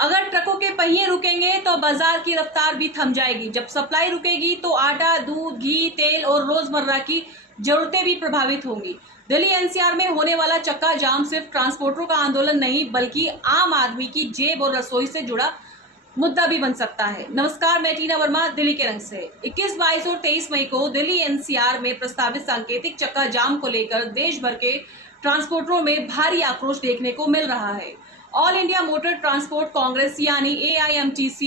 अगर ट्रकों के पहिए रुकेंगे तो बाजार की रफ्तार भी थम जाएगी। जब सप्लाई रुकेगी तो आटा, दूध, घी, तेल और रोजमर्रा की जरूरतें भी प्रभावित होंगी। दिल्ली एनसीआर में होने वाला चक्का जाम सिर्फ ट्रांसपोर्टरों का आंदोलन नहीं बल्कि आम आदमी की जेब और रसोई से जुड़ा मुद्दा भी बन सकता है। नमस्कार, मैं टीना वर्मा दिल्ली के रंग से। 21, 22 और 23 मई को दिल्ली एनसीआर में प्रस्तावित सांकेतिक चक्का जाम को लेकर देश भर के ट्रांसपोर्टरों में भारी आक्रोश देखने को मिल रहा है। All India motor transport Congress यानी AIMTC,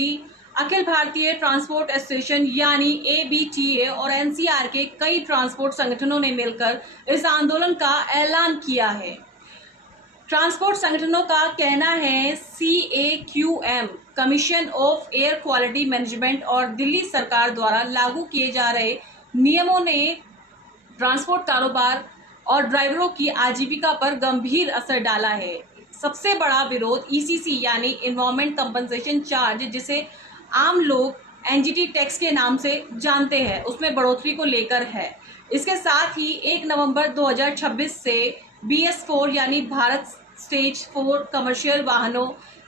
Akhil Bharatiya transport association यानी ABTA और एनसीआर के कई ट्रांसपोर्ट संगठनों ने मिलकर इस आंदोलन का ऐलान किया है। ट्रांसपोर्ट संगठनों का कहना है CAQM, commission of air quality management और दिल्ली सरकार द्वारा लागू किए जा रहे नियमों ने ट्रांसपोर्ट कारोबार और ड्राइवरों की आजीविका पर गंभीर असर डाला है। सबसे बड़ा विरोध ECC यानी इन्वायरमेंट कंपनसेशन चार्ज, जिसे आम लोग NGT टैक्स के नाम से जानते हैं, उसमें बढ़ोतरी को लेकर है। इसके साथ ही 1 नवंबर 2026 से BS4 यानी भारत स्टेज 4 कमर्शियल वाहनों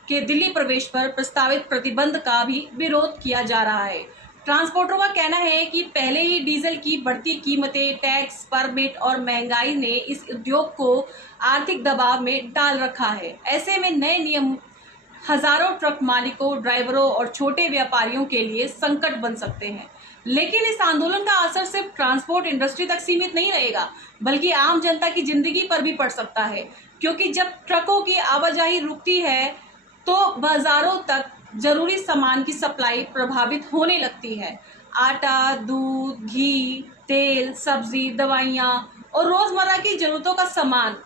के दिल्ली प्रवेश पर प्रस्तावित प्रतिबंध का भी विरोध किया जा रहा है। ट्रांसपोर्टरों का कहना है कि पहले ही डीजल की बढ़ती कीमतें, टैक्स, परमिट और महंगाई ने इस उद्योग को आर्थिक दबाव में डाल रखा है। ऐसे में नए नियम हजारों ट्रक मालिकों, ड्राइवरों और छोटे व्यापारियों के लिए संकट बन सकते हैं। लेकिन इस आंदोलन का असर सिर्फ ट्रांसपोर्ट इंडस्ट्री तक सीमित नहीं रहेगा बल्कि आम जनता की जिंदगी पर भी पड़ सकता है, क्योंकि जब ट्रकों की आवाजाही रुकती है तो बाजारों तक जरूरी सामान की सप्लाई प्रभावित होने लगती है। आटा, दूध, घी, तेल, सब्जी, दवाइयाँ और रोजमर्रा की जरूरतों का सामान,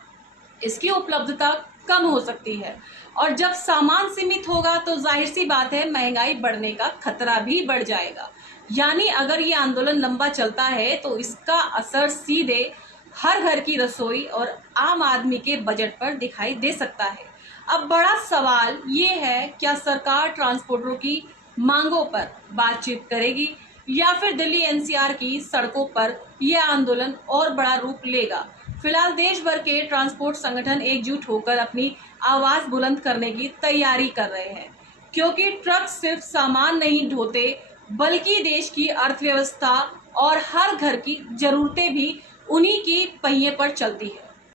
इसकी उपलब्धता कम हो सकती है और जब सामान सीमित होगा तो जाहिर सी बात है महंगाई बढ़ने का खतरा भी बढ़ जाएगा। यानी अगर ये आंदोलन लंबा चलता है तो इसका असर सीधे हर घर की रसोई और आम आदमी के बजट पर दिखाई दे सकता है। अब बड़ा सवाल ये है, क्या सरकार ट्रांसपोर्टरों की मांगों पर बातचीत करेगी या फिर दिल्ली एनसीआर की सड़कों पर यह आंदोलन और बड़ा रूप लेगा? फिलहाल देश भर के ट्रांसपोर्ट संगठन एकजुट होकर अपनी आवाज बुलंद करने की तैयारी कर रहे हैं, क्योंकि ट्रक सिर्फ सामान नहीं ढोते बल्कि देश की अर्थव्यवस्था और हर घर की जरूरतें भी उन्हीं की पहिए पर चलती है।